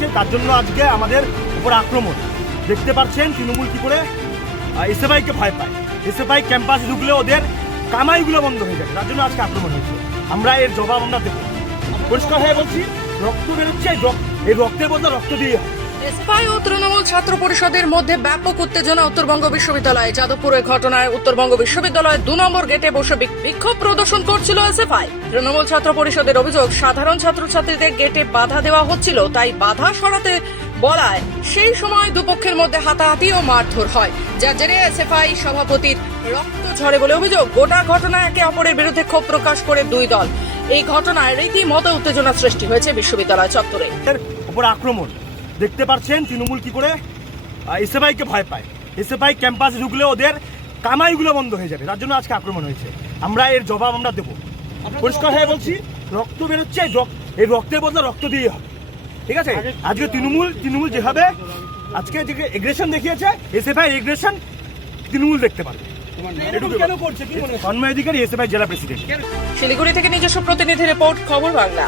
হয়েছে, তার জন্য আজকে আমাদের উপর আক্রমণ। দেখতে পাচ্ছেন তৃণমূল কি করে এসএফআইকে ভয় পায়। এসএফআই ক্যাম্পাসে ঢুকলে ওদের কামাইগুলো বন্ধ হয়ে যাবে, তার জন্য আজকে আক্রমণ হয়েছে। আমরা এর জবাব আমরা দেবো। পরিষ্কার হয়ে বলছি, রক্ত বেরোচ্ছে, এই রক্তের বদলে রক্ত দিয়ে হবে। এসএফআই ও তৃণমূল ছাত্র পরিষদের মধ্যে ব্যাপক উত্তেজনা উত্তরবঙ্গ বিশ্ববিদ্যালয়ে। যাদবপুরের ঘটনায় উত্তরবঙ্গ বিশ্ববিদ্যালয়ের 2 নম্বর গেটে বসে বিক্ষোভ প্রদর্শন করছিল এসএফআই। তৃণমূল ছাত্র পরিষদের অভিযোগ, সাধারণ ছাত্রছাত্রীদের গেটে বাধা দেওয়া হচ্ছিল, তাই বাধা সরাতে বলায় সেই সময় দুপক্ষের মধ্যে হাতাহাতি ও মারধর হয়, যার জেরে এসএফআই সভাপতির রক্ত ঝরে বলে অভিযোগ। গোটা ঘটনায় একে অপরের বিরুদ্ধে ক্ষোভ প্রকাশ করে দুই দল। এই ঘটনায় রীতিমতো উত্তেজনা সৃষ্টি হয়েছে বিশ্ববিদ্যালয় চত্বরে। এর উপর আক্রমণ। দেখতে পাচ্ছেন তৃণমূল কি করে এসএফআইকে ভয় পায়। এসএফআই ক্যাম্পাসে ঢুকলে ওদের কামাইগুলো বন্ধ হয়ে যাবে, তার জন্য আজকে আক্রমণ হয়েছে। আমরা এর জবাব আমরা দেবো। পরিষ্কার হয়ে বলছি, রক্ত বেরোচ্ছে, এই রক্তের বদলে রক্ত দিয়ে হবে। ঠিক আছে, আজকে তৃণমূল যেভাবে আজকে যে এগ্রেশন দেখিয়েছে, এসএফআই এগ্রেশন তৃণমূল দেখতে পারবে। কেন করছে কি মনে হয়? তন্ময় অধিকারী, এসএফআই জেলা প্রেসিডেন্ট। শিলিগুড়ি থেকে নিজস্ব প্রতিনিধি রিপোর্ট, খবর বাংলা।